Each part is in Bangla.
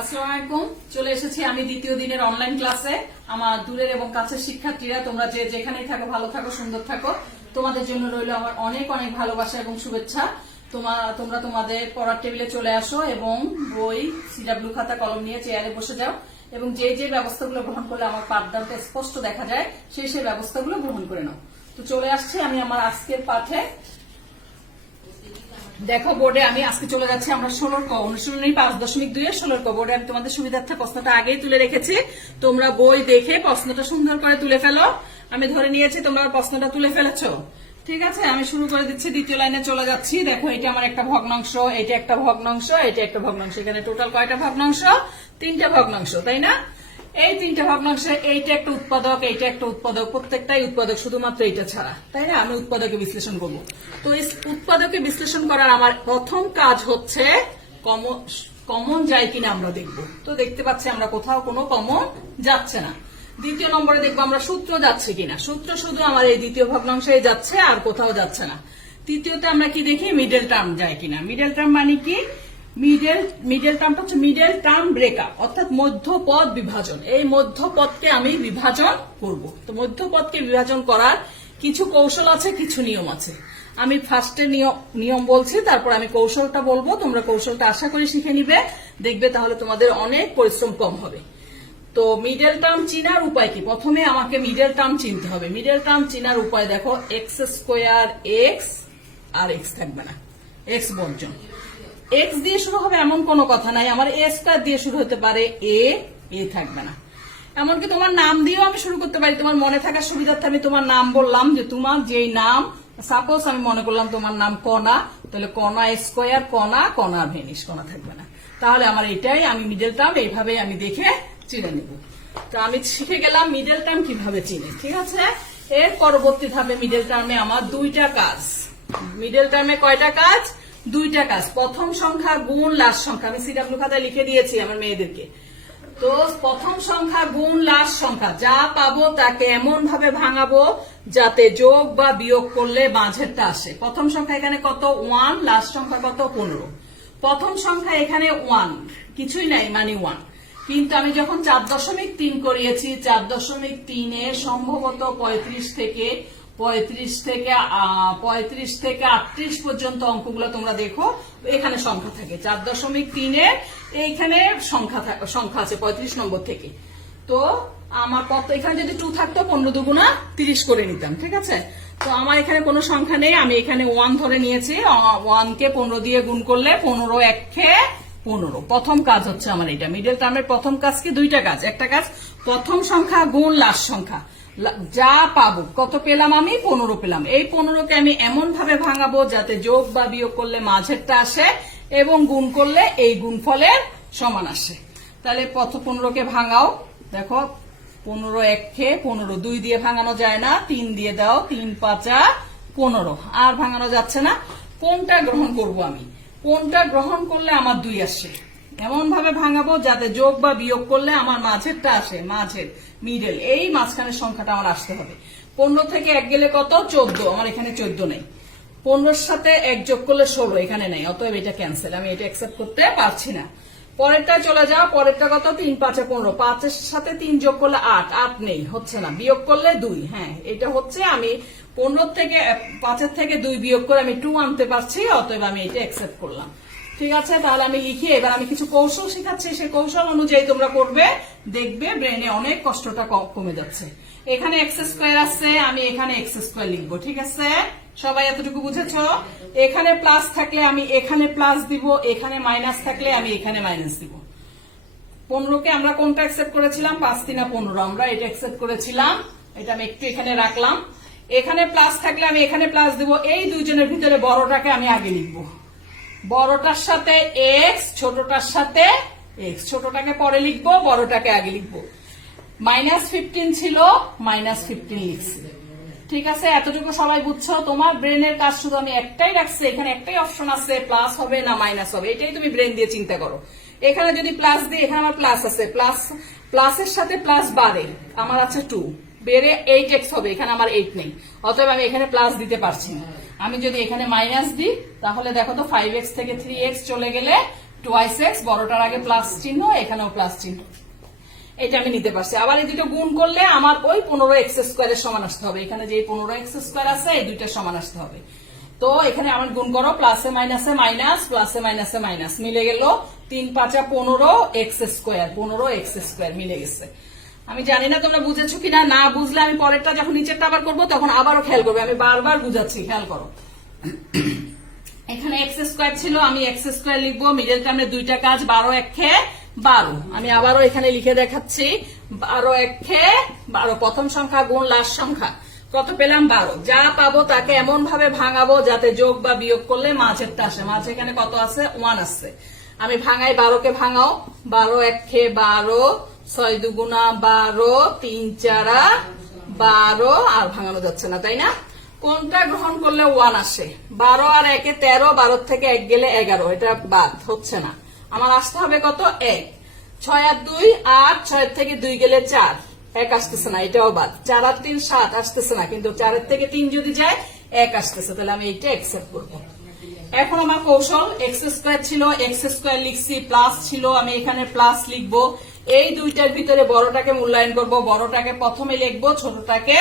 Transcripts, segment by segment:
আসসালামু আলাইকুম। চলে এসেছি আমি দ্বিতীয় দিনের অনলাইন ক্লাসে। আমার দূরের এবং কাছের শিক্ষার্থীরা, তোমরা যে যেখানেই থাকো ভালো থাকো, সুন্দর থাকো। তোমাদের জন্য রইল আমার অনেক অনেক ভালোবাসা এবং শুভেচ্ছা। তোমরা তোমাদের পড়ার টেবিলে চলে আসো এবং বই, সিডাব্লিউ খাতা, কলম নিয়ে চেয়ারে বসে যাও এবং যে যে ব্যবস্থাগুলো গ্রহণ করলে আমার পাঠদানটা স্পষ্ট দেখা যায় সেই সেই ব্যবস্থাগুলো গ্রহণ করে নাও। তো চলে আসছে আমি আমার আজকের পাঠে। দেখো বোর্ডে আমি আজকে চলে যাচ্ছি আমরা 16 ক অনুশীলনী 5.2 এর 16 ক বোর্ডে আমি তোমাদের সুবিধার্থে প্রশ্নটা আগেই তুলে রেখেছি। তোমরা বই দেখে প্রশ্নটা সুন্দর করে তুলে ফেলো। আমি ধরে নিয়েছি তোমরা প্রশ্নটা তুলে ফেলেছো। ঠিক আছে, আমি শুরু করে দিচ্ছি। দ্বিতীয় লাইনে চলে যাচ্ছি। দেখো এটা আমার একটা ভগ্নাংশ, এটা একটা ভগ্নাংশ, এটা একটা ভগ্নাংশ। এখানে টোটাল কয়টা ভগ্নাংশ? 3টা ভগ্নাংশ, তাই না? এই 3টা ভগ্নাংশে এইটা একটা উৎপাদক, এইটা একটা উৎপাদক, প্রত্যেকটাই উৎপাদক শুধুমাত্র এইটা ছাড়া, তাই না? আমি উৎপাদকে বিশ্লেষণ করব। তো এই উৎপাদকে বিশ্লেষণ করার আমার প্রথম কাজ হচ্ছে কমন যায় কিনা আমরা দেখব। তো দেখতে পাচ্ছি আমরা কোথাও কোনো কমন যাচ্ছে না। দ্বিতীয় নম্বরে দেখবো আমরা সূত্র যাচ্ছে কিনা। সূত্র শুধু আমার এই দ্বিতীয় ভগ্নাংশে যাচ্ছে, আর কোথাও যাচ্ছে না। তৃতীয়তে আমরা কি দেখি? মিডল টার্ম যায় কিনা। মিডল টার্ম মানে কি? মিডল টার্মটা হচ্ছে মিডল টার্ম ব্রেকআপ, অর্থাৎ মধ্যপদ বিভাজন। এই মধ্যপদকে আমি বিভাজন করব। তো মধ্যপদকে বিভাজন করার কিছু কৌশল আছে, কিছু নিয়ম আছে। আমি ফার্স্টে নিয়ম বলছি, তারপর আমি কৌশলটা বলবো। তোমরা কৌশলটা আশা করি শিখে নিবে, দেখবে তাহলে তোমাদের অনেক পরিশ্রম কম হবে। তো মিডল টার্ম চিনার উপায় কি? প্রথমে আমাকে মিডল টার্ম চিনতে হবে। মিডল টার্ম চিনার উপায় দেখো, এক্স স্কোয়ার এক্স আর এক্স থাকবে না, এক্স বর্জন। এক্স দিয়ে শুরু হবে এমন কোনো কথা নাই, আমার এ স্কয়ার দিয়ে শুরু হতে পারে, এ থাকবে না। এমনকি তোমার নাম দিয়েও আমি শুরু করতে পারি। তোমার মনে থাকার সুবিধার্থে আমি তোমার নাম বললাম, যে তোমার যেই নাম, সাপোজ আমি মনে করলাম তোমার নাম কণা, তাহলে কণা স্কয়ার, কণা ভেনিস, কণা থাকবে না। তাহলে আমার এটাই আমি মিডল টার্ম এইভাবে আমি দেখে চিনে নেব। তো আমি শিখে গেলাম মিডল টার্ম কিভাবে চিনে। ঠিক আছে, এর পরবর্তী ধাপে মিডল টার্মে আমার 2টা কাজ। মিডল টার্মে কয়টা কাজ? 2টা কাজ। প্রথম সংখ্যা গুণ লাস্ট সংখ্যা। আমি সিডাব্লিউ খাতায় লিখে দিয়েছি আমার মেয়েদেরকে। তো প্রথম সংখ্যা গুণ লাস্ট সংখ্যা, যা পাবো তাকে এমন ভাবে ভাঙাবো যাতে যোগ বা বিয়োগ করলে মাঝেরটা আসে। প্রথম সংখ্যা এখানে কত? 1। লাস্ট সংখ্যা কত? 15। প্রথম সংখ্যা এখানে 1, কিছুই নাই, মানে 1। কিন্তু আমি যখন 4.3 করিয়েছি, 4.3 সম্ভবত 35 থেকে 38 পর্যন্ত অঙ্কগুলো তোমরা দেখো, এখানে সংখ্যা থাকে। 4.3 এইখানে সংখ্যা আছে 35 নম্বর থেকে। তো আমার কত? এখানে যদি 2 থাকতো 15 দুগুণা 30 করে নিতাম। ঠিক আছে, তো আমার এখানে কোনো সংখ্যা নেই, আমি এখানে 1 ধরে নিয়েছি। 1 কে 15 দিয়ে গুণ করলে 15 একে 15। প্রথম কাজ হচ্ছে আমার এটা। মিডল টার্মের প্রথম কাজ কি? 2টা কাজ। একটা কাজ প্রথম সংখ্যা গুণ লাস্ট সংখ্যা, যা পাবো, কত পেলাম আমি? 15 পেলাম। এই 15কে আমি এমন ভাবে ভাঙাবো যাতে যোগ বা বিয়োগ করলে মাঝেরটা আসে এবং গুণ করলে এই গুণফলের সমান আসে। তাহলে 15কে ভাঙাও। দেখো 15 একে 15, 2 দিয়ে ভাঙানো যায় না, 3 দিয়ে দাও, 3 5 15। আর ভাঙানো যাচ্ছে না। কোনটা গ্রহণ করব আমি? কোনটা গ্রহণ করলে আমার 2 আসে? এমন ভাবে ভাঙাবো যাতে যোগ বা বিয়োগ করলে আমার মাঝেরটা আসে, মাঝের মিডল, এই মাঝখানের সংখ্যাটা আমার আসতে হবে। 15 থেকে 1 গেলে কত? 14। আমার এখানে 14 নেই। 15-র সাথে 1 যোগ করলে 16, এখানে নেই, অতএব এটা ক্যান্সেল, আমি এটা অ্যাকসেপ্ট করতে পারছি না। পরেরটা চলে যাও। পরেরটা কত? 3 5 15, 5-এর সাথে 3 যোগ করলে 8 নেই, হচ্ছে না। বিয়োগ করলে 2, হ্যাঁ এটা হচ্ছে। আমি 15 থেকে 5-এর থেকে 2 বিয়োগ করে আমি 2 আনতে পারছি, অতএব আমি এটা অ্যাকসেপ্ট করলাম। ঠিক আছে, তাহলে আমি লিখি। এবার আমি কিছু কৌশল শেখাচ্ছি, সেই কৌশল অনুযায়ী তোমরা করবে, দেখবে ব্রেনে অনেক কষ্টটা কমে যাচ্ছে। এখানে এক্স স্কোয়ার আছে, আমি এখানে এক্স স্কোয়ার লিখবো। ঠিক আছে, সবাই এতটুকু বুঝেছো? এখানে প্লাস থাকলে আমি এখানে প্লাস দিব, এখানে মাইনাস থাকলে আমি এখানে মাইনাস দিব। 15কে আমরা কোনটা অ্যাকসেপ্ট করেছিলাম? 5 3 15, আমরা এটা অ্যাকসেপ্ট করেছিলাম। এটা আমি একটু এখানে রাখলাম। এখানে প্লাস থাকলে আমি এখানে প্লাস দিব। এই দুইজনের ভিতরে বড়টাকে আমি আগে লিখবো। বড়টার সাথে এক্স, ছোটটার সাথে এক্স। ছোটটাকে পরে লিখবো, বড়টাকে আগে লিখবো। -15 ছিল, -15 লিখছি। ঠিক আছে, এতটুকু সবাই বুঝছো? তোমার ব্রেনের কাজ শুধু আমি একটাই রাখছি, এখানে একটাই অপশন আছে, প্লাস হবে না মাইনাস হবে, এটাই তুমি ব্রেন দিয়ে চিন্তা করো। এখানে যদি প্লাস দিই, এখানে আমার প্লাস আছে, প্লাসের সাথে প্লাস বাড়ে, আমার আছে 2, বেড়ে 8x হবে, এখানে আমার 8 নেই, অতএব আমি এখানে প্লাস দিতে পারছি না। আমি যদি এখানে মাইনাস দিই, তাহলে দেখো তো 5x থেকে 3x চলে গেলে টোয়াইস এক্স, বড়টার আগে প্লাস চিহ্ন, এখানেও প্লাস চিহ্ন, এটা আমি নিতে পারছি। আবার এই দুটো গুণ করলে আমার ওই 15x² এর সমান আসতে হবে, এখানে যে 15x² আছে এই দুইটার সমান আসতে হবে। তো এখানে আমার গুণ করো, প্লাসে মাইনাসে মাইনাস, প্লাসে মাইনাসে মাইনাস, মিলে গেল 3 5 15x², 15x² মিলে গেছে। আমি জানি না তোমরা বুঝেছো কিনা, না বুঝলে আমি পরেরটা যখন নিচেরটা আবার করবো তখন আবারও খেয়াল করবে, আমি বারবার বুঝাচ্ছি, খেয়াল করো। এখানে x² ছিল, আমি x² লিখবো, মিডল টার্মে দুইটা কাজ, 12 1 12, আমি আবারও এখানে লিখে দেখাচ্ছি, 12 1 12, প্রথম সংখ্যা গুণ লাস্ট সংখ্যা, কত পেলাম 12। যা পাবো তাকে এমন ভাবে ভাঙাবো যাতে যোগ বা বিয়োগ করলে মাঝেরটা আসে, মাঝে এখানে কত আছে 1 আছে, আমি ভাঙাই, 12 কে ভাঙাও, 12 1 12, 6 দুগুণা 12, 3 4 12, আর ভাঙানো যাচ্ছে না তাই না, কোনটা গ্রহণ করলে 1 আসে, 12 আর 1 13, 12 থেকে 1 গেলে 11, এটা বাদ হচ্ছে না, আমার আসতে হবে কত 1, 6 আর 2 8, 6 থেকে 2 গেলে 4, 1 আসতেছে না, এটাও বাদ, 4 আর 3 7 আসতেছে না, কিন্তু 4 থেকে 3 যদি যায় 1 আসতেছে, তাহলে আমি এইটা অ্যাকসেপ্ট করবো। এখন আমার কৌশল, x² ছিল, x² লিখছি, প্লাস ছিল, আমি এখানে প্লাস লিখবো, এই দুইটার ভিতরে বড়টাকে মূল্যায়ন করব, বড়টাকে প্রথমে লিখবো, ছোটটাকে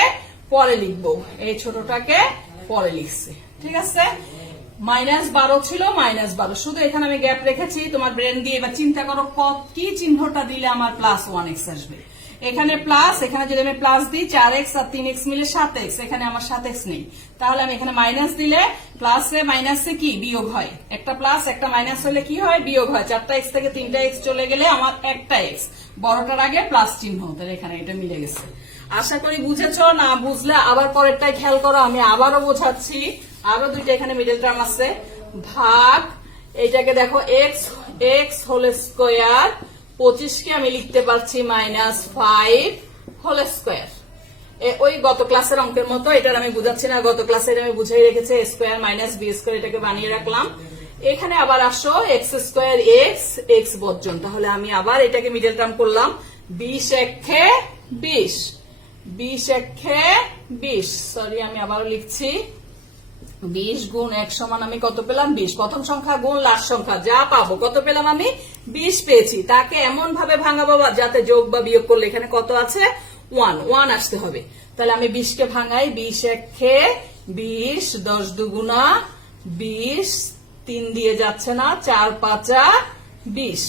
পরে লিখবো, এই ছোটটাকে পরে লিখছি, ঠিক আছে। -12 ছিল, -12, শুধু এখানে আমি গ্যাপ রেখেছি, তোমার ব্রেন দিয়ে এবার চিন্তা করো কি চিহ্নটা দিলে আমার +1x আসবে, এখানে প্লাস, এখানে যদি আমি প্লাস দিই 4x আর 3x মিলে 7x, এখানে আমার 7x নেই, তাহলে আমি এখানে মাইনাস দিলে প্লাসে মাইনাসে কি বিয়োগ হয়, একটা প্লাস একটা মাইনাস হলে কি হয় বিয়োগ হয়, 4টা x থেকে 3টা x চলে গেলে আমার একটা x, বড়টার আগে প্লাস চিহ্ন, তাহলে এখানে এটা মিলে গেছে। আশা করি বুঝেছো, না বুঝলে আবার পরেরটাই খেয়াল করো, আমি আবারও বোঝাচ্ছি, আরো দুইটা এখানে মিডল টার্ম আছে, ভাগ, এইটাকে দেখো x হোল স্কয়ার, 25 কে আমি লিখতে পারছি -5 হোল স্কয়ার, ওই গত ক্লাসের অঙ্কের মতো, এটার আমি বুঝাচ্ছি না, গত ক্লাসে আমি বুঝাই রেখেছি, স্কয়ার মাইনাস বি স্কয়ার, এটাকে বানিয়ে রাখলাম। এখানে আবার আসো x² x বর্জন, তাহলে আমি আবার এটাকে মিডল টার্ম করলাম, 20 1 20, 20 1 20, সরি আমি আবারও লিখছি, 20 গুণ 1 সমান আমি কত পেলাম 20, প্রথম সংখ্যা গুণ লাস্ট সংখ্যা, যা পাবো কত পেলাম আমি 20 পেয়েছি, তাকে এমন ভাবে ভাঙাবো যাতে যোগ বা বিয়োগ করলে এখানে কত আছে 1 আসতে হবে, তাহলে আমি 20 কে ভাঙাই, 20 1 20, 10 দুগুণা 20, 3 দিয়ে যাচ্ছে না, 4 5 20,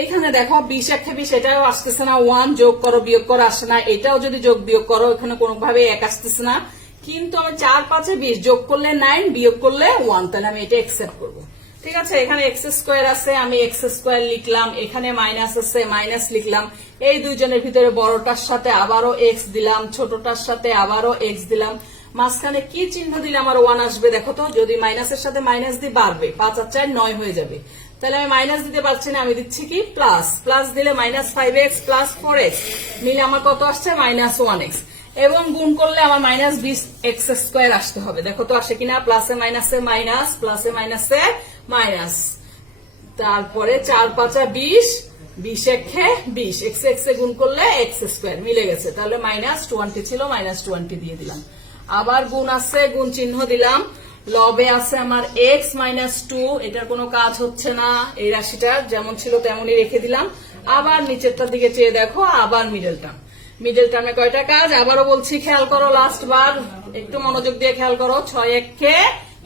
এইখানে দেখো 20 1 20, এটাও আসতেছে না, 1 যোগ করো বিয়োগ করো আসে না, এটাও যদি যোগ বিয়োগ করো এখানে কোনোভাবে 1 আসতেছে না, কিন্তু আমি 4 5 20 যোগ করলে 9, বিয়োগ করলে 1, তাহলে আমি এটা অ্যাকসেপ্ট করবো, ঠিক আছে। এখানে x² আছে, আমি x² লিখলাম, এখানে মাইনাস আছে, মাইনাস লিখলাম, এই দুইজনের ভিতরে বড়টার সাথে আবারও x দিলাম, ছোটটার সাথে আবারও x দিলাম, মাঝখানে কি চিহ্ন দিলে আমার 1 আসবে দেখো তো, যদি মাইনাসের সাথে মাইনাস দিই বাড়বে, 5 আর 4 9 হয়ে যাবে, তাহলে আমি মাইনাস দিতে পারছি না, আমি দিচ্ছি কি প্লাস, প্লাস দিলে -5x প্লাস 4x মিলে আমার কত আসছে -1x, এবং গুণ করলে আমার -20x² আসতে হবে, দেখো তো আসে কিনা, প্লাসে মাইনাসে মাইনাস, প্লাসে মাইনাসে মাইনাস, তারপরে 4 5 20, 20 1 20, x x এ গুণ করলে x² মিলে গেছে, তাহলে -20 ছিল, -20 দিয়ে দিলাম, আবার গুণ আছে, গুণ চিহ্ন দিলাম, লবে আছে আমার x -2, এটার কোনো কাজ হচ্ছে না, এই রাশিটা যেমন ছিল তেমনই রেখে দিলাম, আবার নিচেরটার দিকে চেয়ে দেখো, আবার মিডল টার্মে কয়টা কাজ, আবারও বলছি খেয়াল করো, লাস্ট বার একটু মনোযোগ দিয়ে খেয়াল করো, 6 1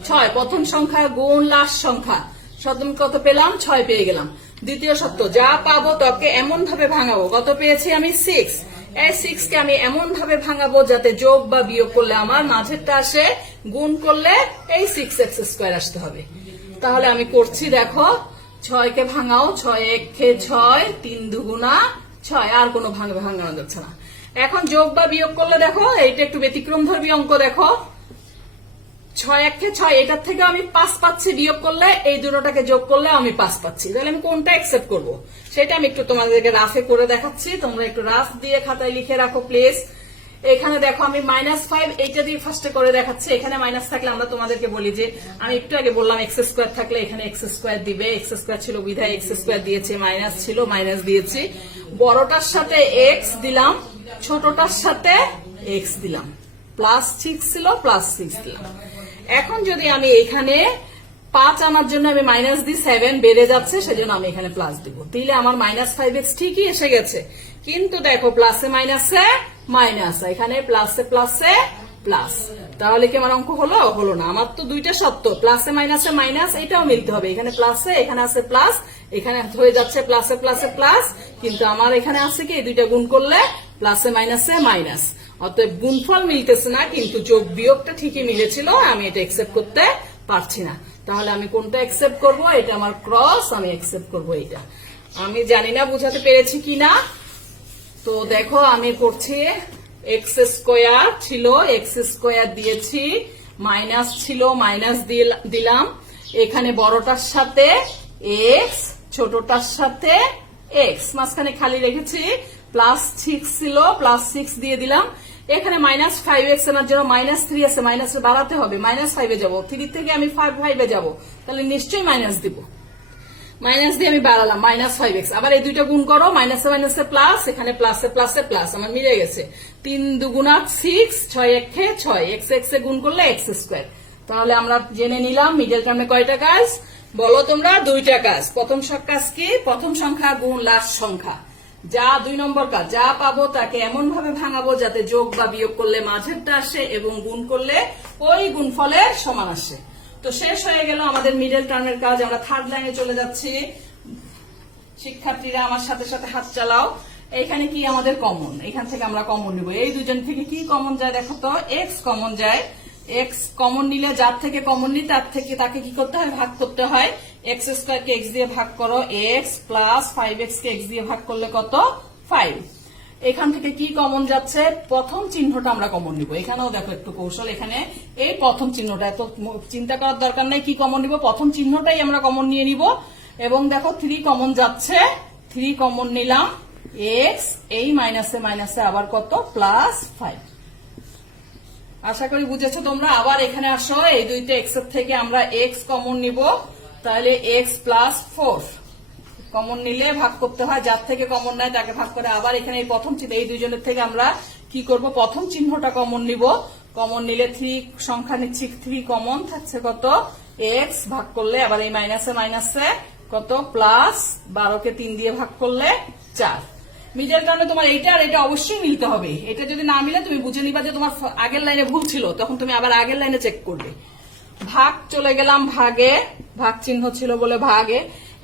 6, প্রথম সংখ্যা গুণ লাস্ট সংখ্যা, শতম কত পেলাম 6 পেয়ে গেলাম, দ্বিতীয় সত্য, যা পাবো তাকে এমন ভাবে ভাঙাবো, কত পেয়েছি আমি 6, এই 6 কে আমি এমন ভাবে ভাঙাবো যাতে যোগ বা বিয়োগ করলে আমার মাঝেরটা আসে, গুণ করলে এই 6x² আসতে হবে, তাহলে আমি করছি দেখো, 6 কে ভাঙাও, 6 1 6, 3 দুগুণা 6, আর কোনো ভাঙানো যাচ্ছে না, এখন যোগ বা বিয়োগ করলে দেখো এইটা একটু ব্যতিক্রম ধর্মী অঙ্ক, দেখো 6 1 6, এটার থেকে আমি 5 পাচ্ছি, বিয়োগ করলে এই দুটোটাকে যোগ করলে আমি 5 পাচ্ছি, তাহলে আমি কোনটা অ্যাকসেপ্ট করবো সেটা আমি একটু তোমাদেরকে রাফে করে দেখাচ্ছি, তোমরা একটু রাফ দিয়ে খাতায় লিখে রাখো প্লিজ। এখানে দেখো আমি -5 এইটা দিয়ে ফার্স্টে করে দেখাচ্ছি, এখানে মাইনাস থাকলে আমরা তোমাদেরকে বলি যে, আমি একটু আগে বললাম x² থাকলে এখানে x² দিবে, x² ছিল বিধায় x² দিয়েছে, মাইনাস ছিল মাইনাস দিয়েছি, বড়টার সাথে x দিলাম, ছোটটার সাথে x দিলাম, +6 ছিল +6 দিলাম। এখন যদি আমি এখানে 5 আনার জন্য আমি মাইনাস দিই, 7 বেড়ে যাচ্ছে, সেজন্য আমি এখানে প্লাস দিব। দিলে আমার -5x ঠিকই এসে গেছে, কিন্তু দেখো প্লাসে মাইনাসে মাইনাস, এখানে প্লাসে প্লাসে প্লাস। তাহলে কি আমার অঙ্ক হলো? হলো না। আমার তো দুইটা সত্য, প্লাসে মাইনাসে মাইনাস, এটাও মিলতে হবে। এখানে প্লাসে, এখানে আছে প্লাস, এখানে হয়ে যাচ্ছে প্লাসে প্লাসে প্লাস, কিন্তু আমার এখানে আছে কি এই দুইটা গুণ করলে প্লাসে মাইনাসে মাইনাস। অতএব গুণফল মিলতেছে না, কিন্তু যোগ বিয়োগটা ঠিকই মিলেছিল, আমি এটা একসেপ্ট করতে পারছি না। তাহলে আমি কোনটা একসেপ্ট করব? এটা আমার ক্রস, আমি একসেপ্ট করব এটা। আমি জানি না বুঝাতে পেরেছি কিনা। তো দেখো আমি করছি, এক্স স্কোয়ার ছিল, এক্স স্কোয়ার দিয়েছি, মাইনাস ছিল, মাইনাস দিলাম, এখানে বড়টার সাথে এক্স, ছোটটার সাথে এক্স, মাঝখানে খালি রেখেছি, +6 ছিল, +6 দিয়ে দিলাম। এখানে -5x আনার জন্য -3 আছে, মাইনাস বাড়াতে হবে, -5 এ যাবো, 3 থেকে আমি 5 এ যাবো, তাহলে নিশ্চয়ই মাইনাস দিব। মাইনাস দিয়ে আমি বাড়ালাম -5x, আবার এই দুইটা গুণ করো, মাইনাসে মাইনাসে প্লাস, এখানে প্লাসে প্লাসে প্লাস, আমার মিলে গেছে। 3 দুগুণা 6, 6 একে 6, এক্স এক্স এ গুণ করলে এক্স স্কোয়ার। তাহলে আমরা জেনে নিলাম মিডল টার্মে কয়টা কাজ বলো তোমরা? 2টা কাজ। প্রথম কাজ কি? প্রথম সংখ্যা গুণ লাস্ট সংখ্যা, যা 2 নম্বর কাজ। যা পাবো তাকে এমন ভাবে ভাঙাবো যাতে যোগ বা বিয়োগ করলে মাঝেরটা আসে এবং গুণ করলে ওই গুণফলের সমান আসে। তো শেষ হয়ে গেল আমাদের মিডল টার্মের কাজ। আমরা থার্ড লাইনে চলে যাচ্ছি। শিক্ষার্থীরা আমার সাথে সাথে হাত চালাও। এখানে কি আমাদের কমন? এখান থেকে আমরা কমন নিব। এই দুজন থেকে কি কমন যায় দেখো তো? এক্স কমন যায়। এক্স কমন নিলে যার থেকে কমন নি তার থেকে তাকে কি করতে হয়? ভাগ করতে হয়। এক্স স্কোয়ার কে এক্স দিয়ে ভাগ করো, এক্স প্লাস 5x কে এক্স দিয়ে ভাগ করলে কত? 5। এখান থেকে কি কমন যাচ্ছে? প্রথম চিহ্নটা আমরা কমন নিব। এখানেও দেখো একটু কৌশল, এখানে এই প্রথম চিহ্নটা এত চিন্তা করার দরকার নেই কি কমন নিব, প্রথম চিহ্নটাই আমরা কমন নিয়ে নিব। এবং দেখো 3 কমন যাচ্ছে, 3 কমন নিলাম, এক্স, এই মাইনাসে মাইনাসে আবার কত? +5। আশা করি বুঝেছো তোমরা। আবার এখানে আসো, এই দুইটা এক্স এর থেকে আমরা এক্স কমন নিব, তাহলে এক্স +4 কমন নিলে ভাগ করতে হয়, যার থেকে কমন নেয় তাকে ভাগ করে। আবার এখানে এই প্রথম চিহ্ন, এই দুইজনের থেকে আমরা কি করব? প্রথম চিহ্নটা কমন নিব। কমন নিলে 3 সংখ্যা নিচ্ছি, 3 কমন থাকছে কত? এক্স, ভাগ করলে আবার এই মাইনাসে মাইনাসে কত? +12 কে 3 দিয়ে ভাগ করলে 4। মিডল টার্মে তোমার এইটা আর এটা অবশ্যই মিলতে হবে। এটা যদি না মিলে তুমি বুঝে নিবা যে তোমার আগের লাইনে ভুল ছিল, তখন তুমি আবার আগের লাইনে চেক করবে। ভাগ চলে গেলাম ভাগে, ভাগ চিহ্ন ছিল বলে ভাগে।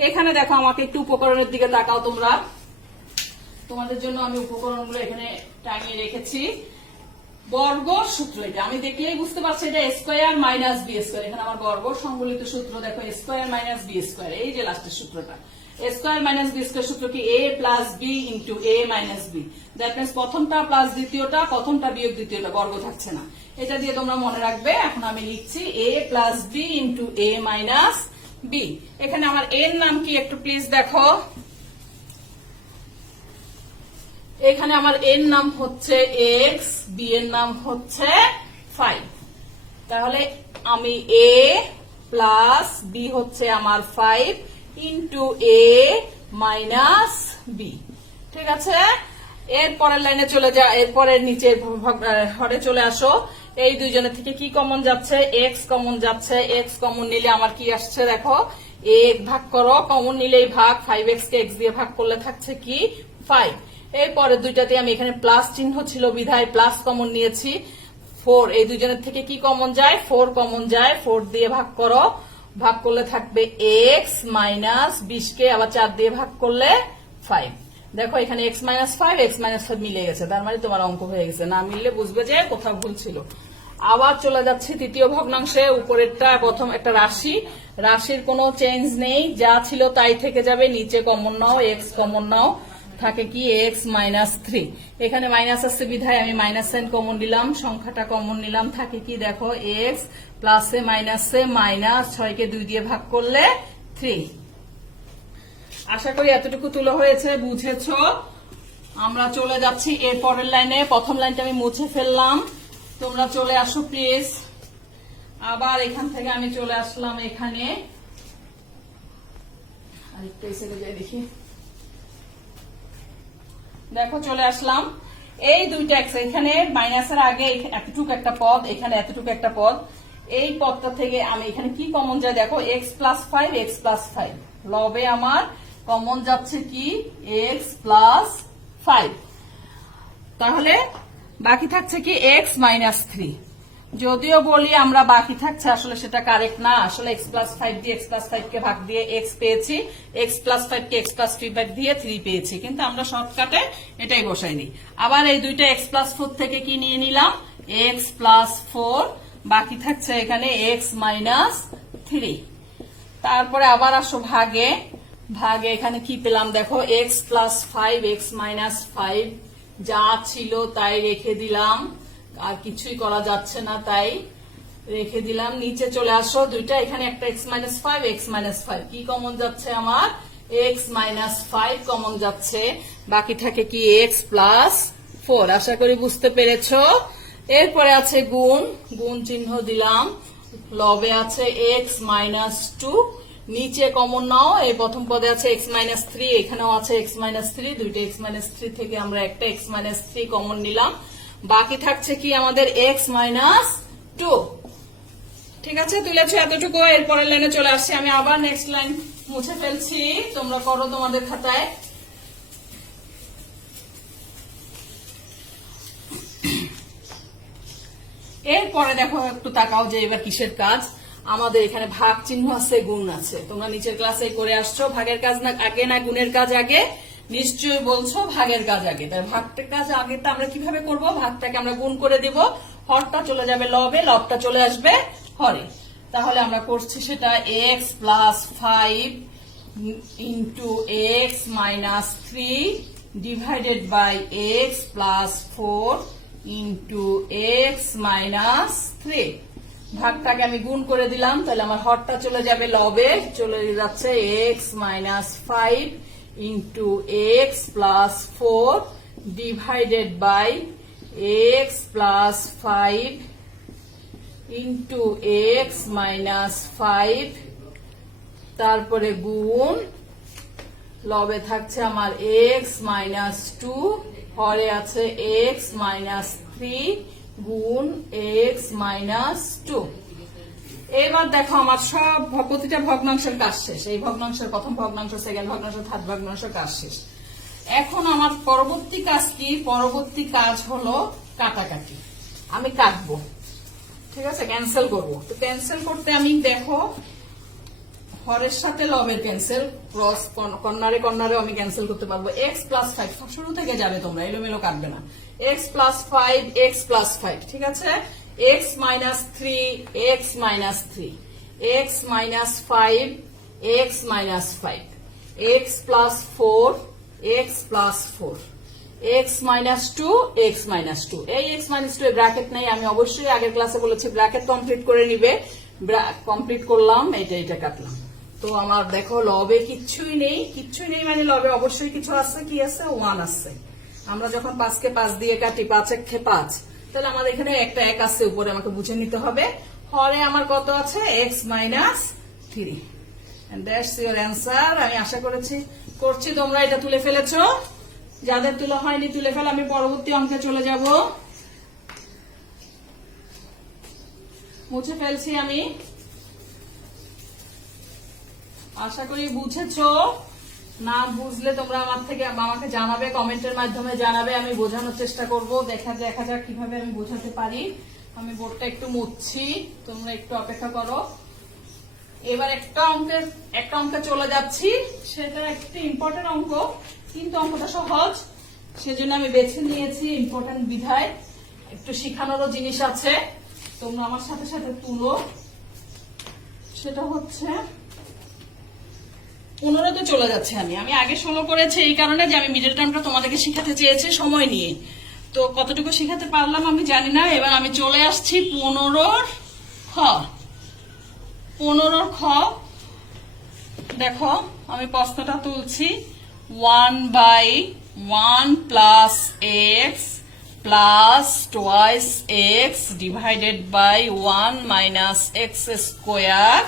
এখানে দেখো আমাকে একটু উপকরণের দিকে তাকাও তোমরা। তোমাদের জন্য আমি উপকরণগুলো এখানে টাঙিয়ে রেখেছি। বর্গ সূত্র, এটা আমি দেখলেই বুঝতে পারছি এটা স্কোয়ার মাইনাস বি স্কোয়ার। এখানে আমার বর্গ সংবলিত সূত্র দেখো, স্কোয়ার মাইনাস বি স্কোয়ার, এই যে লাস্টের সূত্রটা। স্কোয়ার মাইনাস বি স্কোয়ার সূত্র কি? a plus B into a minus B. That means প্রথমটা প্লাস দ্বিতীয়টা, প্রথমটা বিয়োগ দ্বিতীয়টা, বর্গ থাকছে না। এটা দিয়ে তোমরা মনে রাখবে। এখন আমি লিখছি a plus B into a minus B. এখানে আমার এর নাম কি একটু প্লিজ দেখো। এখানে আমার এর নাম হচ্ছে এক্স, বি এর নাম হচ্ছে 5। তাহলে আমি a প্লাস বি হচ্ছে আমার 5 ইন্টু a মাইনাস বি। ঠিক আছে, এর পরের লাইনে চলে যা, এরপরের নিচে হরে চলে আসো। এই দুইজনের থেকে কি কমন যাচ্ছে? এক্স কমন যাচ্ছে। এক্স কমন নিলে আমার কি আসছে দেখো, এ ভাগ করো, কমন নিলেই ভাগ, 5x কে এক্স দিয়ে ভাগ করলে থাকছে কি? 5। এই পরের দুইটাতে আমি এখানে প্লাস চিহ্ন ছিল বিধায় প্লাস কমন নিয়েছি। 4, এই দুইজনের থেকে কি কমন যায়? 4 কমন যায়, 4 দিয়ে ভাগ করো, ভাগ করলে থাকবে এক্স মাইনাস 20 কে আবার 4 দিয়ে ভাগ করলে 5। দেখো এখানে x মাইনাস 5, x মাইনাস 5 মিলে গেছে, তার মানে তোমার অঙ্ক হয়ে গেছে। না মিললে বুঝবে যে কোথাও ভুল ছিল। আবার চলে যাচ্ছি তৃতীয় ভগ্নাংশে। উপরেরটা প্রথম একটা রাশি, রাশির কোনো চেঞ্জ নেই, যা ছিল তাই থেকে যাবে। নিচে কমন নাও, এক্স কমন নাও, থাকে কি? X minus 3। এখানে মাইনাস আসছে বিধায় আমি মাইনাস সাইন কমন নিলাম, সংখ্যাটা কমন নিলাম, থাকে কি দেখো? এক্স প্লাসে মাইনাসে মাইনাস, 6 কে 2 দিয়ে ভাগ করলে 3। আশা করি এতটুকু তুলো হয়েছে, বুঝেছো। আমরা চলে যাচ্ছি এর পরের লাইনে। প্রথম লাইনটা আমি মুছে ফেললাম, তোমরা চলে আসো প্লিজ। আবার এখান থেকে আমি চলে আসলাম এখানে, আরেকটা এসে যাই দেখি। দেখো চলে আসলাম। এই দুইটা এক্স, এখানে মাইনাসের আগে এতটুকু একটা পদ, এখানে এতটুকু একটা পদ। এই পদটা থেকে আমি এখানে কি কমন যায় দেখো, x plus five, x plus five. লবে আমার কমন যাচ্ছে কি এক্স প্লাস ফাইভ। তাহলে বাকি থাকছে কি এক্স মাইনাস থ্রি। যদিও বলি আমরা বাকি থাকছে, আসলে সেটা কারেক্ট না। আসলে এক্স প্লাস ফাইভ দিয়ে এক্স প্লাস ফাইভ কে ভাগ দিয়ে এক্স পেয়েছি, এক্স প্লাস ফাইভ কে এক্স প্লাস থ্রি ভাগ দিয়ে থ্রি পেয়েছি, কিন্তু আমরা শর্টকাটে এটাই বসাইনি। আবার এই দুইটা এক্স প্লাস ফোর থেকে কি নিয়ে নিলাম, এক্স প্লাস ফোর। বাকি থাকছে এখানে এক্স মাইনাস থ্রি। তারপরে আবার আসো ভাগে, ভাগে এখানে কি পেলাম দেখো, x plus five, X minus five, যা ছিল তাই রেখে দিলাম, আর কিছুই করা যাচ্ছে না তাই রেখে দিলাম। নিচে চলে আসো, দুইটা এখানে একটা x minus five, X minus five, কি কমন যাচ্ছে আমার এক্স মাইনাস ফাইভ কমন যাচ্ছে। বাকি থাকে কি এক্স প্লাস ফোর। আশা করি বুঝতে পেরেছো। এরপরে আছে গুণ, গুণ চিহ্ন দিলাম। লবে আছে এক্স মাইনাস টু, নিচে কমন নাও, এই প্রথম পদে আছে এক্স মাইনাস থ্রি, এখানেও আছে এক্স মাইনাস থ্রি, দুইটা এক্স মাইনাস থ্রি থেকে আমরা একটা এক্স মাইনাস থ্রি কমন নিলাম। বাকি থাকছে কি আমাদের এক্স মাইনাস টু। ঠিক আছে, তুলেছো এতটুকু। এরপরের লাইনে চলে আসছি আমি, আবার নেক্সট লাইন মুছে ফেলছি, তোমরা করো তোমাদের খাতায়। এরপরে দেখো, একটু তাকাও যে এবার কিসের কাজ। আমাদের এখানে ভাগ চিহ্ন আছে, গুণ আছে। তোমরা নিচের ক্লাসে করে আসছো, ভাগের কাজ না আগে না গুণের কাজ আগে? নিশ্চয়ই বলছো ভাগের কাজ আগে। তাই ভাগটার কাজ আগেটা আমরা কিভাবে করব, ভাগটাকে আমরা গুণ করে দিব, হরটা চলে যাবে লবে, লবটা চলে আসবে হরে। তাহলে আমরা করছি সেটা x plus five into x minus three divided by x plus four into x minus three. ভাগটাকে আমি গুণ করে দিলাম, তাহলে আমার হরটা চলে যাবে লবে, চলে যাচ্ছে X minus five into X plus four divided by x plus five into x minus five. তারপরে গুণ, লবে থাকছে আমার এক্স মাইনাস টু, হরে আছে এক্স মাইনাস থ্রি গুণ এক্স মাইনাস টু। এবার দেখো আমার সব প্রতিটা ভগ্নাংশের কাজ শেষ। এই ভগ্নাংশের প্রথম ভগ্নাংশ, সেকেন্ড ভগ্নাংশ, থার্ড ভগ্নাংশের কাজ শেষ। এখন আমার পরবর্তী কাজ কি? পরবর্তী কাজ হলো কাটাকাটি। আমি কাটবো, ঠিক আছে, ক্যান্সেল করবো। তো ক্যান্সেল করতে আমি দেখো, হরের সাথে লবের ক্যান্সেল, ক্রস কর্নারে কর্নারেও আমি ক্যান্সেল করতে পারবো। এক্স প্লাস ফাইভ শুরু থেকে যাবে, তোমরা এলোমেলো কাটবে না। X plus five, x plus five, ঠিক আছে। X minus three, X minus three, X minus five, X minus five, x plus four, X plus four, X minus two, X minus two. এই এক্স মাইনাস টু এর ব্র্যাকেট নেই, আমি অবশ্যই আগের ক্লাসে বলেছি ব্র্যাকেট কমপ্লিট করে নিবে। কমপ্লিট করলাম, এটা কাটলাম। তো আমার দেখো লবে কিচ্ছুই নেই, কিচ্ছুই নেই মানে লবে অবশ্যই কিছু আছে। কি আছে? ওয়ান আছে। আমরা যখন 5 কে 5 দিয়ে কাটি, 5 একে 5, তাহলে আমাদের এখানে একটা এক আছে উপরে, আমাকে বুঝে নিতে হবে। হরে আমার কত আছে? X minus three. That's your answer. আমি আশা করছি তোমরা এটা তুলে ফেলেছো। যাদের তুলে হয়নি তুলে ফেল। আমি পরবর্তী অঙ্কে চলে যাব। মুছে ফেলছি আমি। আশা করি বুঝেছো। না বুঝলে তোমরা আমাকে জানাবে, কমেন্টের মাধ্যমে জানাবে, আমি বোঝানোর চেষ্টা করব। দেখা যাক কিভাবে আমি বোঝাতে পারি। আমি বোর্ডটা একটু মুছছি, তোমরা একটু অপেক্ষা করো। এবার একটা অঙ্কে চলে যাচ্ছি। সেটা একটি ইম্পর্টেন্ট অঙ্ক, কিন্তু অঙ্কটা সহজ, সেজন্য আমি বেছে নিয়েছি ইম্পর্টেন্ট বিধায়। একটু শিখানোরও জিনিস আছে, তোমরা আমার সাথে সাথে তুলো। সেটা হচ্ছে 15তে চলে যাচ্ছে। আমি আগে 16 করেছি এই কারণে যে আমি মিডল টার্মটা তোমাদেরকে শিখাতে চেয়েছি সময় নিয়ে। তো কতটুকু শিখাতে পারলাম আমি জানি না। এবার আমি চলে আসছি 15র খ। 15র খ দেখো, আমি প্রশ্নটা তুলছি। 1/1 plus x plus twice x divided by 1 minus x square,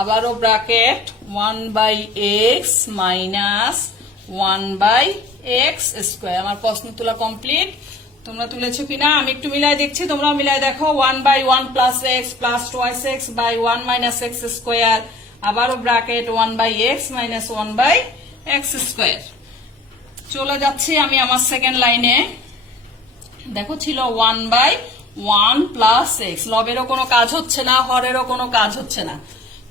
আবারও bracket 1/x minus 1/x square. আমার প্রশ্ন তোলা কমপ্লিট। তোমরা তুলেছো কিনা আমি একটু মিলাই দেখছি, তোমরাও মিলাই দেখো। 1/1 plus x plus twice x by 1 minus x square, আবারও bracket 1/x minus 1/x square. চলে যাচ্ছি আমি আমার সেকেন্ড লাইনে। দেখো ছিল 1/1 প্লাস এক্স, লবেরও কোনো কাজ হচ্ছে না, হরেরও কোনো কাজ হচ্ছে না।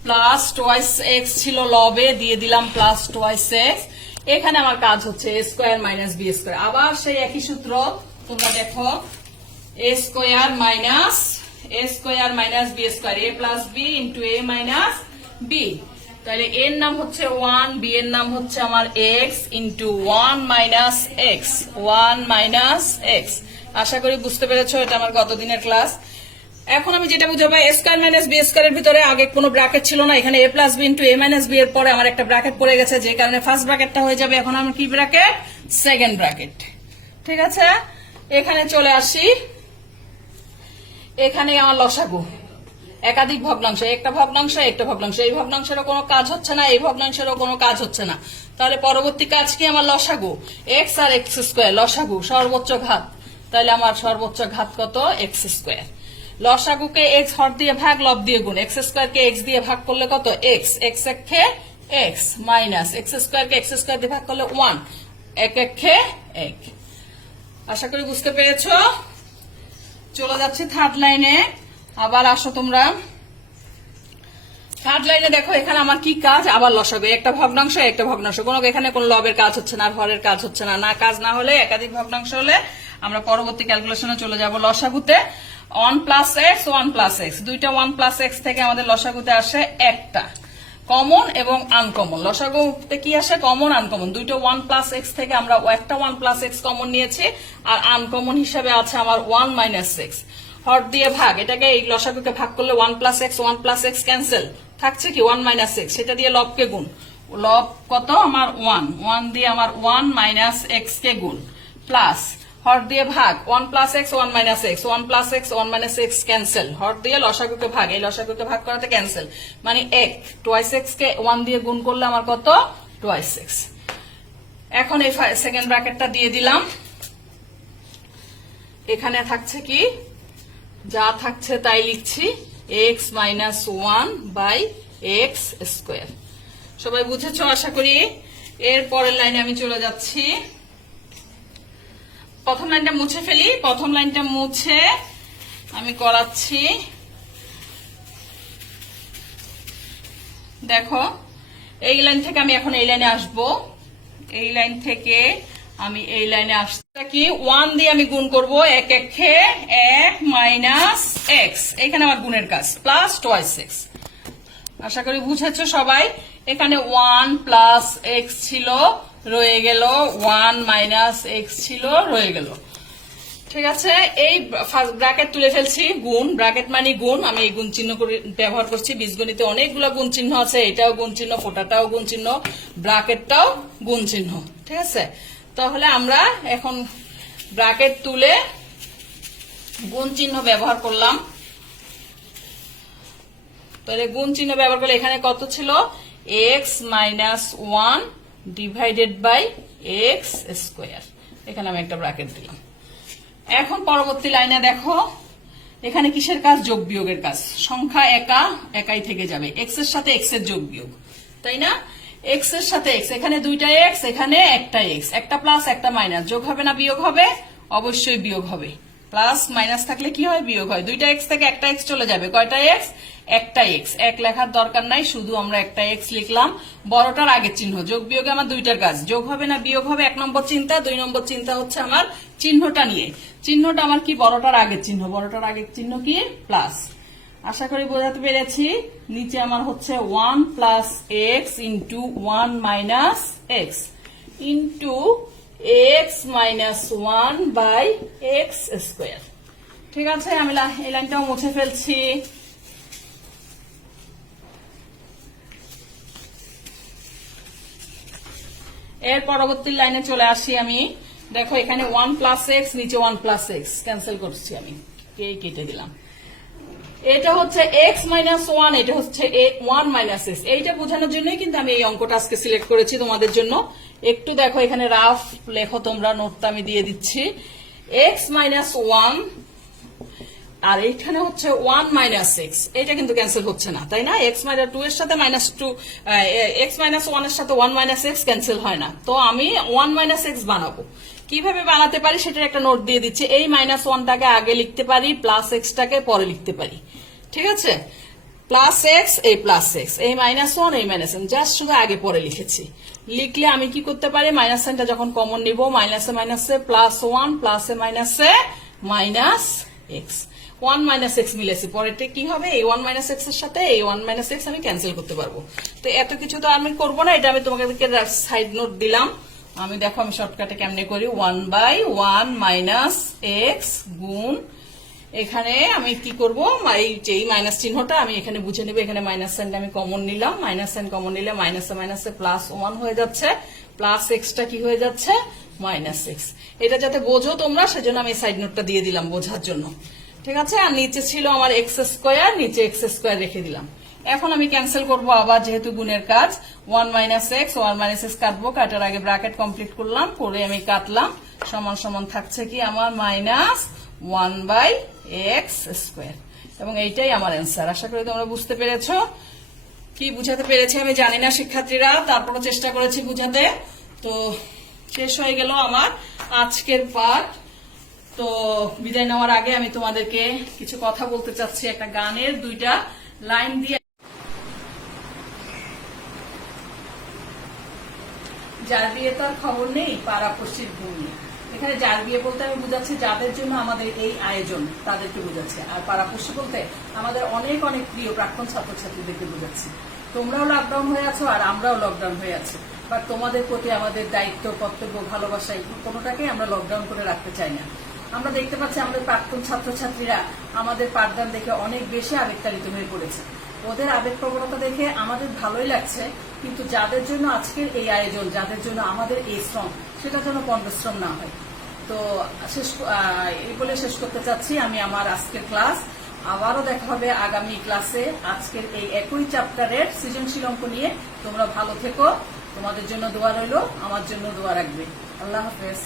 প্লাস টোয়াইস এক্স ছিল লবে, দিয়ে দিলাম প্লাস টোয়াইস এক্স। এখানে আমার কাজ হচ্ছে এ স্কোয়ার মাইনাস বি স্কোয়ার, আবার সেই একই সূত্র। তোমরা দেখো এ স্কোয়ার মাইনাস বি স্কোয়ার, এ প্লাস বি ইন্টু এ মাইনাস বি। তাহলে এর নাম হচ্ছে 1, বি এর নাম হচ্ছে আমার এক্স ইন্টু 1 মাইনাস এক্স। আশা করি বুঝতে পেরেছো, এটা আমার গতদিনের ক্লাস। এখন আমি যেটা বুঝাবো, এ স্কোয়ার মাইনাস বি স্কোয়ারের ভিতরে আগে কোনো ব্র্যাকেট ছিল না, এখানে এ প্লাস বি ইন্টু এ মাইনাস বি এর পরে আমার একটা ব্র্যাকেট পড়ে গেছে, যে কারণে ফার্স্ট ব্র্যাকেটটা হয়ে যাবে এখন আমার কি ব্র্যাকেট, সেকেন্ড ব্র্যাকেট। ঠিক আছে, এখানে চলে আসি। এখানে আমার লসাগু, একাধিক ভগ্নাংশ, একটা ভগ্নাংশ একটা ভগ্নাংশ, এই ভগ্নাংশেরও কোনো কাজ হচ্ছে না, এই ভগ্নাংশেরও কোনো কাজ হচ্ছে না। তাহলে পরবর্তী কাজ কি আমার লসাগু, এক্স আর এক্স স্কোয়ার, লসাগু সর্বোচ্চ ঘাত। তাহলে আমার সর্বোচ্চ ঘাত কত, এক্স স্কোয়ার। লসাগুকে এক্স হর দিয়ে ভাগ, লব দিয়ে গুণ, এক্স স্কোয়ার কে এক্স দিয়ে ভাগ করলে কত, এক্স, এক্স একে এক্স মাইনাস এক্স স্কোয়ার কে এক্স স্কোয়ার দিয়ে ভাগ করলে 1, এক একে এক। আশা করি বুঝতে পেরেছো। চলে যাচ্ছে থার্ড লাইনে। আবার আসো তোমরা থার্ড লাইনে, দেখো এখানে আমার কি কাজ, আবার লসাগু, একটা ভগ্নাংশ একটা ভগ্নাংশ, কোনো এখানে কোনো লবের কাজ হচ্ছে না, আর হরের কাজ হচ্ছে না। না কাজ না হলে, একাধিক ভগ্নাংশ হলে আমরা পরবর্তী ক্যালকুলেশনে চলে যাব। লসাগুতে 1 প্লাস এক্স, দুইটা 1 প্লাস এক্স থেকে আমাদের লসাগুতে আসে একটা কমন এবং আনকমন। লসাগুতে কি আসে, কমন আনকমন, দুইটা 1 প্লাস এক্স থেকে আমরা একটা 1 প্লাস এক্স কমন নিয়েছি, আর আনকমন হিসাবে আছে আমার 1 মাইনাস এক্স। হর দিয়ে ভাগ, এটাকে এই লসাগুকে ভাগ করলে 1 প্লাস এক্স ক্যান্সেল, থাকছে কি 1 মাইনাস এক্স, সেটা দিয়ে লবকে গুণ, লব কত আমার 1 দিয়ে আমার 1 মাইনাস এক্স কে গুণ, প্লাস হর দিয়ে ভাগ 1 plus x 1 minus x, 1 plus x 1 minus x cancel, হর দিয়ে লসাগুকে ভাগ, এই লসাগুকে ভাগ করাতে ক্যান্সেল, মানে এক, টোয়াইস এক্স কে 1 দিয়ে গুণ করলে আমার কত, টোয়াইস এক্স। এখন এই সেকেন্ড ব্র্যাকেটটা দিয়ে দিলাম। এখানে থাকছে কি, যা থাকছে তাই লিখছি, এক্স মাইনাস 1/x স্কোয়ার। সবাই বুঝেছো আশা করি। এর পরের লাইনে আমি চলে যাচ্ছি। প্রথম লাইনটা মুছে ফেলি, প্রথম লাইনটা মুছে আমি করাচ্ছি। দেখো এই লাইন থেকে আমি এখন এই লাইনে আসবো, এই লাইন থেকে আমি এই লাইনে আসতে কি 1 দিয়ে আমি গুণ করব, এক একে এক মাইনাস এক্স, এখানে আমার গুণের কাজ, প্লাস টোয়াইস এক্স। আশা করি বুঝেছো সবাই। এখানে 1 প্লাস এক্স ছিল, রয়ে গেল 1 মাইনাস এক্স ছিল, রয়ে গেল। ঠিক আছে, এই ব্র্যাকেট তুলে ফেলছি, গুণ, ব্র্যাকেট মানে গুণ, আমি এই গুণ চিহ্ন ব্যবহার করছি। বীজগণিতে অনেকগুলো গুণ চিহ্ন আছে, এটাও গুণ চিহ্ন, ফোটাটাও গুণ চিহ্ন, ব্র্যাকেটটাও গুণ চিহ্ন। ঠিক আছে, তাহলে আমরা এখন ব্র্যাকেট তুলে গুণ চিহ্ন ব্যবহার করলাম। তাহলে গুণ চিহ্ন ব্যবহার করলে এখানে কত ছিল, X minus 1 divided by X square, এখানে আমি একটা ব্র্যাকেট দিলাম। এখন পরবর্তী লাইনে দেখো, এখানে কিসের কাজ, যোগ বিয়োগের কাজ। সংখ্যা একাই থেকে যাবে, এক্স এর সাথে এক্স এর যোগ বিয়োগ, তাই না, এক্স এর সাথে এক্স, এখানে দুইটা এক্স, এখানে একটা এক্স, একটা প্লাস একটা মাইনাস, যোগ হবে না বিয়োগ হবে, অবশ্যই বিয়োগ হবে। প্লাস মাইনাস থাকলে কি হয়, বিয়োগ হয়। দুইটা এক্স থেকে একটা এক্স চলে যাবে, কয়টা এক্স, একটা এক্স, এক লেখার দরকার নাই, শুধু আমরা একটা এক্স লিখলাম, বড়টার আগের চিহ্ন। যোগ বিয়োগে আমার দুইটার কাজ, যোগ হবে না বিয়োগ হবে, 1 নম্বর চিন্তা। 2 নম্বর চিন্তা হচ্ছে আমার চিহ্নটা নিয়ে, চিহ্নটা আমার কি, বড়টার আগের চিহ্ন, বড়টার আগের চিহ্ন কি, প্লাস। আশা করি বোঝাতে পেরেছি। নিচে আমার হচ্ছে 1 plus x into 1 minus x into x minus 1/x square. ঠিক আছে, আমি এই লাইনটাও মুছে ফেলছি। এর পরবর্তী লাইনে চলে আসি আমি। দেখো এখানে 1 প্লাস এক্স, নিচে 1 প্লাস এক্স ক্যান্সেল করছি আমি, কেটে দিলাম। এটা হচ্ছে এক্স মাইনাস 1, এটা হচ্ছে 1 মাইনাস এক্স। এইটা বোঝানোর জন্যই কিন্তু আমি এই অঙ্কটা আজকে সিলেক্ট করেছি তোমাদের জন্য। একটু দেখো এখানে রাফ লেখো তোমরা, নোটটা আমি দিয়ে দিচ্ছি। এক্স মাইনাস ওয়ান, আর এইখানে হচ্ছে 1 মাইনাস এক্স, এটা কিন্তু ক্যান্সেল হচ্ছে না, তাই না? এক্স মাইনাস 2 এর সাথে মাইনাস 2, এক্স মাইনাস 1 এর সাথে 1 মাইনাস এক্স ক্যান্সেল হয় না, তো আমি 1 মাইনাস এক্স বানাবো। কিভাবে বানাতে পারি সেটার একটা নোট দিয়ে দিচ্ছি। এই মাইনাস 1টাকে আগে লিখতে পারি, প্লাস এক্সটাকে পরে লিখতে পারি, ঠিক আছে? প্লাস এক্স, এই প্লাস এক্স, এই মাইনাস 1, এই মাইনাস 1, জাস্ট শুধু আগে পরে লিখেছি। লিখলে আমি কি করতে পারি, মাইনাস সাইনটা যখন কমন নিব, মাইনাসে মাইনাসে প্লাস 1, প্লাসে মাইনাসে মাইনাস এক্স, 1 মাইনাস এক্স মিলেছে, পরেরটা কি হবে, এই 1 মাইনাস এক্স এর সাথে এই 1 মাইনাস এক্স আমি ক্যান্সেল করতে পারবো। তো এত কিছু তো আমি করবো না, এটা আমি তোমাকে সাইড নোট দিলাম। আমি দেখো আমি শর্টকাটে কেমনে করি, 1/1 মাইনাস এক্স গুণ, এখানে আমি কি করবো, এই মাইনাস চিহ্নটা আমি এখানে বুঝে নেবো, এখানে মাইনাস সাইনটা আমি কমন নিলাম, মাইনাস সাইন কমন নিলে মাইনাসে মাইনাসে প্লাস 1 হয়ে যাচ্ছে, প্লাস এক্সটা কি হয়ে যাচ্ছে, মাইনাস এক্স। এটা যাতে বোঝো তোমরা, সেজন্য আমি সাইড নোটটা দিয়ে দিলাম বোঝার জন্য, ঠিক আছে? আর নিচে ছিল আমার এক্স স্কোয়ার, নিচে এক্স স্কোয়ার রেখে দিলাম। এখন আমি ক্যান্সেল করবো আবার, যেহেতু গুণের কাজ, 1 মাইনাস এক্স, 1 মাইনাস এক্স কাটবো, কাটার আগে ব্র্যাকেট কমপ্লিট করলাম, করে আমি কাটলাম, সমান সমান থাকছে কি আমার মাইনাস 1/x স্কোয়ার, এবং এইটাই আমার অ্যান্সার। আশা করি তোমরা বুঝতে পেরেছো। কি বুঝাতে পেরেছি আমি জানি না শিক্ষার্থীরা, তারপরও চেষ্টা করেছি বুঝাতে। তো শেষ হয়ে গেল আমার আজকের পাঠ। তো বিদায় নেওয়ার আগে আমি তোমাদেরকে কিছু কথা বলতে চাচ্ছি, একটা গানের 2টা লাইন দিয়ে। যার বিয়ে তো আর খবর নেই, পাড়া পড়শির ঘুম নেই। এখানে যার বিয়ে বলতে আমি বুঝাচ্ছি যাদের জন্য আমাদের এই আয়োজন, তাদেরকে বুঝাচ্ছি। আর পাড়া পড়শি বলতে আমাদের অনেক অনেক প্রিয় প্রাক্তন ছাত্রছাত্রীদেরকে বুঝাচ্ছি। তোমরাও লকডাউন হয়ে আছো আর আমরাও লকডাউন হয়ে আছি, বাট তোমাদের প্রতি আমাদের দায়িত্ব, কর্তব্য, ভালোবাসা, কোনোটাকেই আমরা লকডাউন করে রাখতে চাই না। আমরা দেখতে পাচ্ছি আমাদের প্রাক্তন ছাত্রছাত্রীরা আমাদের পাঠদান দেখে অনেক বেশি আবেগতাড়িত হয়ে পড়েছে। ওদের আবেগ প্রবণতা দেখে আমাদের ভালোই লাগছে, কিন্তু যাদের জন্য আজকের এই আয়োজন, যাদের জন্য আমাদের এই শ্রম, সেটা যেন পণ্ডশ্রম না হয়। তো এই বলে শেষ করতে চাচ্ছি আমি আমার আজকের ক্লাস। আবারও দেখা হবে আগামী ক্লাসে আজকের এই একই চ্যাপ্টারের সৃজনশীল অঙ্ক নিয়ে। তোমরা ভালো থেকো, তোমাদের জন্য দোয়া রইলো, আমার জন্য দোয়া রাখবে। আল্লাহ হাফেজ।